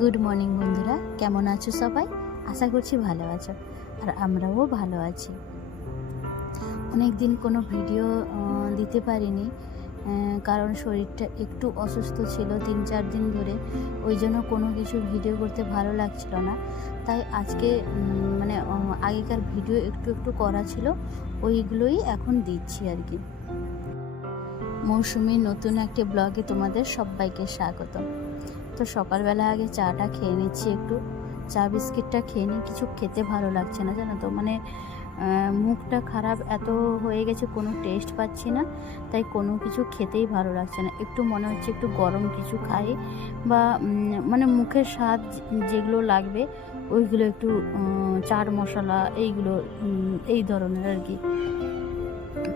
Good morning বন্ধুরা, কেমন আছো সবাই? আশা করছি ভালো আছো, আর আমরাও ভালো আছি। অনেক দিন কোনো ভিডিও দিতে পারিনি, কারণ শরীরটা একটু অসুস্থ ছিল 3-4 দিন ধরে। ওই জন্য কোনো কিছু ভিডিও করতে ভালো লাগছিল না। তাই আজকে আগেকার ভিডিও একটু একটু করা ছিল, ওইগুলোই এখন দিচ্ছি আর কি। মৌসুমীর নতুন একটি ব্লগে তোমাদের সবাইকে স্বাগত। তো সকালবেলা আগে চাটা খেয়ে নিচ্ছি, একটু চা বিস্কিটটা খেয়ে নিই। কিছু খেতে ভালো লাগছে না, জানো তো, মুখটা খারাপ এত হয়ে গেছে, কোনো টেস্ট পাচ্ছি না, তাই কোনো কিছু খেতেই ভালো লাগছে না। একটু মনে হচ্ছে একটু গরম কিছু খাই, বা মুখের স্বাদ যেগুলো লাগবে ওইগুলো একটু চাট মশলা এইগুলো এই ধরনের আর কি।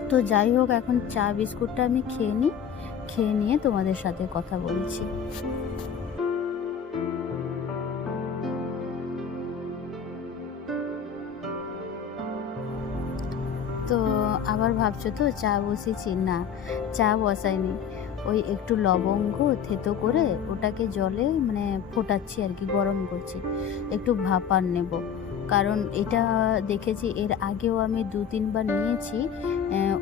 তো যাই হোক, এখন চা বিস্কুটটা আমি খেয়ে নিই, খেয়ে নিয়ে তোমাদের সাথে কথা বলছি। তো আবার ভাবছো তো চা বসেছি? না, চা বসাইনি। ওই একটু লবঙ্গ থেতো করে ওটাকে জলে ফোটাচ্ছি আর কি, গরম করছি, একটু ভাপার নেব। কারণ এটা দেখেছি, এর আগেও আমি 2-3 বার নিয়েছি,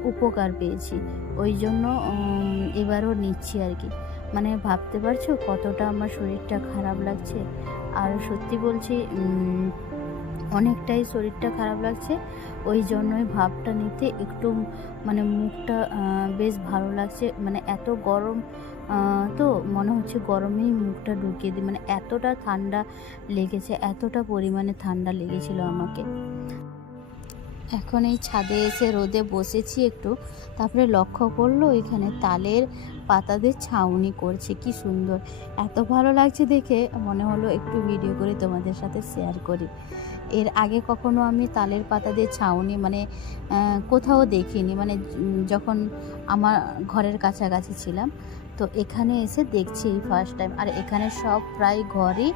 উপকার পেয়েছি। ওই জন্য এবারও নিচ্ছি আর কি। ভাবতে পারছো কতটা আমার শরীরটা খারাপ লাগছে। আর সত্যি বলছি, অনেকটাই শরীরটা খারাপ লাগছে। ওই জন্যই ভাবটা নিতে একটু মুখটা বেশ ভালো লাগছে। এত গরম, তো মনে হচ্ছে গরমেই মুখটা ঢুকিয়ে দিই। এতটা ঠান্ডা লেগেছে, এতটা পরিমাণে ঠান্ডা লেগেছিল আমাকে। এখন এই ছাদে এসে রোদে বসেছি একটু, তারপরে লক্ষ্য করলো এখানে তালের পাতা দিয়ে ছাউনি করছে, কি সুন্দর, এত ভালো লাগছে দেখে মনে হলো একটু ভিডিও করে তোমাদের সাথে শেয়ার করি। এর আগে কখনো আমি তালের পাতা দিয়ে ছাউনি কোথাও দেখিনি, যখন আমার ঘরের কাছাকাছি ছিলাম, তো এখানে এসে দেখছি এই ফার্স্ট টাইম। আর এখানে সব প্রায় ঘরই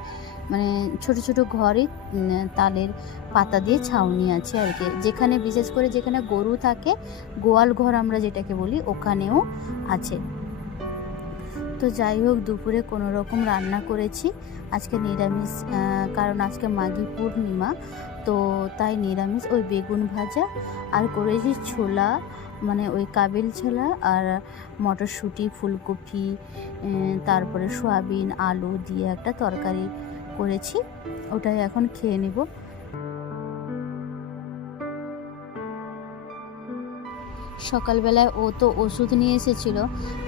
ছোট ছোট ঘরই তালের পাতা দিয়ে ছাউনি আছে আর কি। যেখানে বিশেষ করে যেখানে গরু থাকে, গোয়াল ঘর আমরা যেটাকে বলি, ওখানেও আছে। তো যাই হোক, দুপুরে কোনো রকম রান্না করেছি আজকে নিরামিষ, কারণ আজকে মাঘী পূর্ণিমা, তো তাই নিরামিষ। ওই বেগুন ভাজা আর করেছি ছোলা, ওই কাবেল ছোলা, আর মটরশুঁটি, ফুলকপি, তারপরে সয়াবিন, আলু দিয়ে একটা তরকারি করেছি, ওটাই এখন খেয়ে নেব। সকালবেলায় ও তো ওষুধ নিয়ে এসেছিল,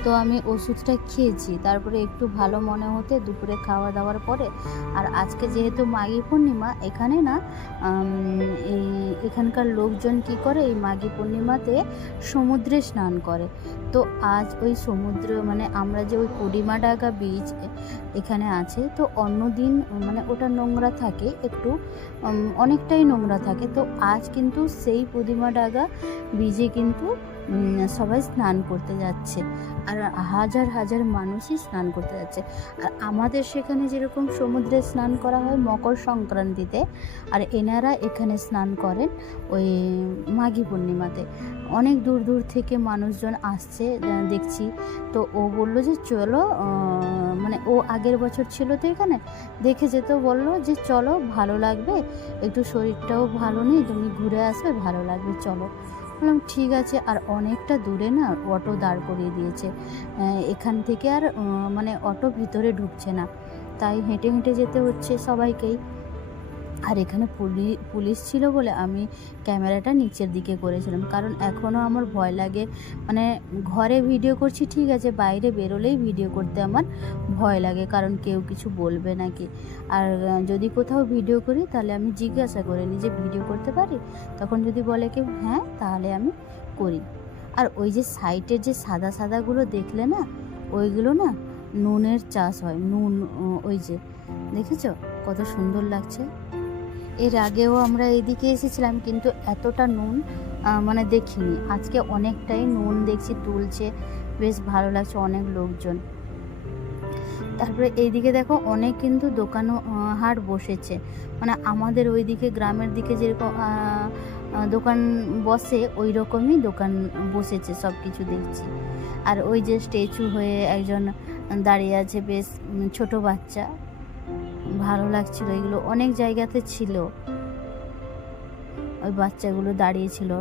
তো আমি ওষুধটা খেয়েছি, তারপরে একটু ভালো মনে হতে দুপুরে খাওয়া দাওয়ার পরে। আর আজকে যেহেতু মাঘী পূর্ণিমা, এখানে না এখানকার লোকজন কি করে, এই মাঘী পূর্ণিমাতে সমুদ্রে স্নান করে। তো আজ ওই সমুদ্র আমরা যে ওই কুড়িমাডাঙ্গা বীচ এখানে আছে, তো অন্য দিন ওটা নোংরা থাকে একটু, অনেকটাই নোংরা থাকে। তো আজ কিন্তু সেই কুড়িমাডাঙ্গা বীজে কিন্তু সবাই স্নান করতে যাচ্ছে, আর হাজার হাজার মানুষই স্নান করতে যাচ্ছে। আর আমাদের সেখানে যেরকম সমুদ্রে স্নান করা হয় মকর সংক্রান্তিতে, আর এনারা এখানে স্নান করেন ওই মাঘী পূর্ণিমাতে। অনেক দূর দূর থেকে মানুষজন আসছে দেখছি। তো ও বললো যে চলো, ও আগের বছর ছিল তো এখানে, দেখে যেত, বললো যে চলো, ভালো লাগবে, একটু শরীরটাও ভালো নেই, তুমি ঘুরে আসবে, ভালো লাগবে, চলো। বললাম ঠিক আছে। আর অনেকটা দূরে না অটো দাঁড় করিয়ে দিয়েছে, এখান থেকে আর অটো ভিতরে ঢুকছে না, তাই হেঁটে হেঁটে যেতে হচ্ছে সবাইকেই। আর এখানে পুলিশ ছিল বলে আমি ক্যামেরাটা নিচের দিকে করেছিলাম, কারণ এখনও আমার ভয় লাগে। ঘরে ভিডিও করছি ঠিক আছে, বাইরে বেরোলেই ভিডিও করতে আমার ভয় লাগে, কারণ কেউ কিছু বলবে নাকি। আর যদি কোথাও ভিডিও করি তাহলে আমি জিজ্ঞাসা করে নিই যে ভিডিও করতে পারি, তখন যদি বলে কেউ হ্যাঁ, তাহলে আমি করি। আর ওই যে সাইডের যে সাদা সাদাগুলো দেখলে না, ওইগুলো না নুনের চাষ হয়, নুন, ওই যে দেখেছো কত সুন্দর লাগছে। এর আগেও আমরা এইদিকে এসেছিলাম, কিন্তু এতটা নুন দেখিনি। আজকে অনেকটাই নুন দেখছি তুলছে, বেশ ভালো লাগছে, অনেক লোকজন। তারপরে এইদিকে দেখো অনেক কিন্তু দোকানও হাট বসেছে, আমাদের ওইদিকে গ্রামের দিকে যেরকম দোকান বসে ওই রকমই দোকান বসেছে, সব কিছু দেখছি। আর ওই যে স্ট্যাচু হয়ে একজন দাঁড়িয়ে আছে, বেশ ছোট বাচ্চা, ভালো লাগছিল। এগুলো অনেক জায়গাতে ছিল, ওই বাচ্চাগুলো দাঁড়িয়েছিল।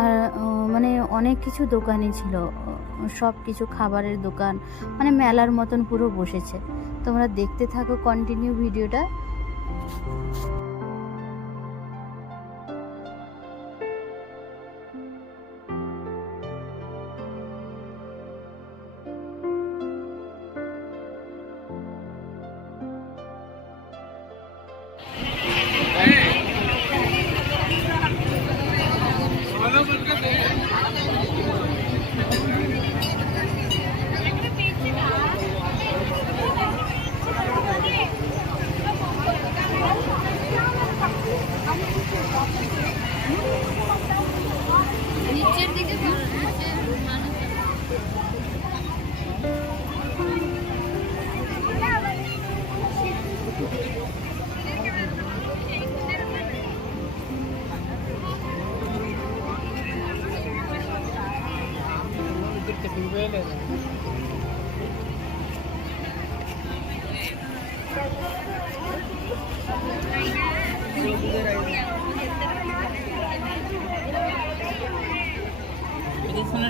আর মানে অনেক কিছু দোকানই ছিল, সব কিছু খাবারের দোকান, মানে মেলার মতন পুরো বসেছে। তোমরা দেখতে থাকো কন্টিনিউ ভিডিওটা। নিচের দিকে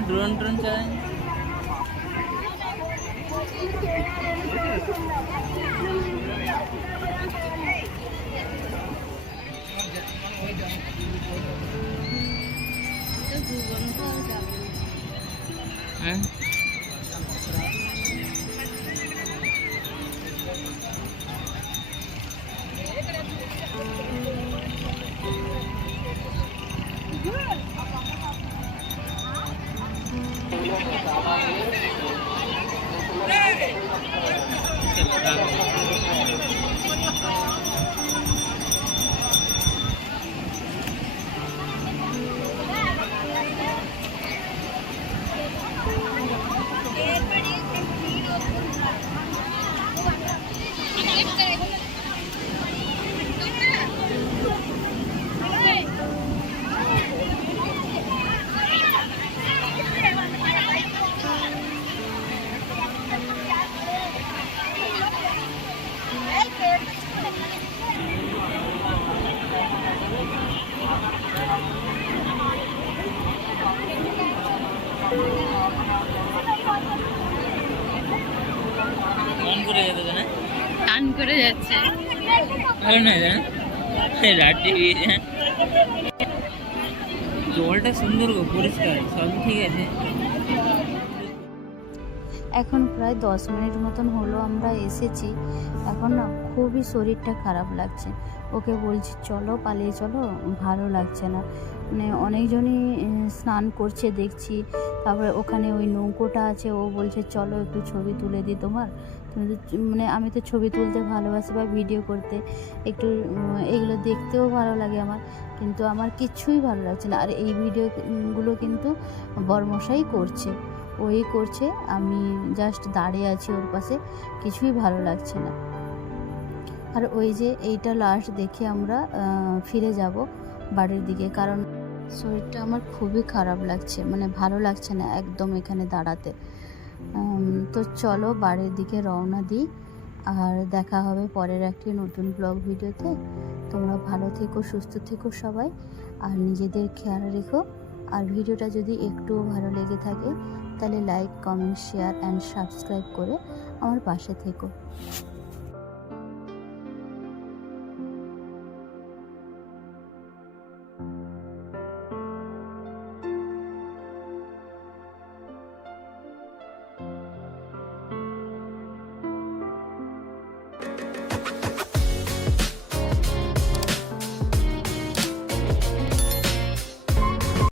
ड्रोन चलाएं। টান করে যাচ্ছে, ভালো না রাত্রি জলটা সুন্দর পরিষ্কার, সব ঠিক আছে। এখন প্রায় 10 মিনিট মতন হলো আমরা এসেছি। এখন না খুবই শরীরটা খারাপ লাগছে। ওকে বলছি চলো পালিয়ে চলো, ভালো লাগছে না। মানে অনেকজনই স্নান করছে দেখছি। তারপরে ওখানে ওই নৌকোটা আছে, ও বলছে চলো একটু ছবি তুলে দিই তোমার। মানে আমি তো ছবি তুলতে ভালোবাসি বা ভিডিও করতে, একটু এগুলো দেখতেও ভালো লাগে আমার, কিন্তু আমার কিচ্ছুই ভালো লাগছে না। আর এই ভিডিওগুলো কিন্তু বরমশাই করছে, ওই করছে, আমি জাস্ট দাঁড়িয়ে আছি ওর পাশে, কিছুই ভালো লাগছে না। আর ওই যে এইটা লাস্ট দেখে আমরা ফিরে যাব বাড়ির দিকে, কারণ শরীরটা আমার খুবই খারাপ লাগছে, মানে ভালো লাগছে না একদম এখানে দাঁড়াতে। তো চলো বাড়ির দিকে রওনা দিই, আর দেখা হবে পরের একটি নতুন ব্লগ ভিডিওতে। তোমরা ভালো থেকো, সুস্থ থেকো সবাই, আর নিজেদের খেয়াল রেখো। আর ভিডিওটা যদি একটুও ভালো লেগে থাকে তাহলে like, comment, share and subscribe করে আমার পাশে থেকো।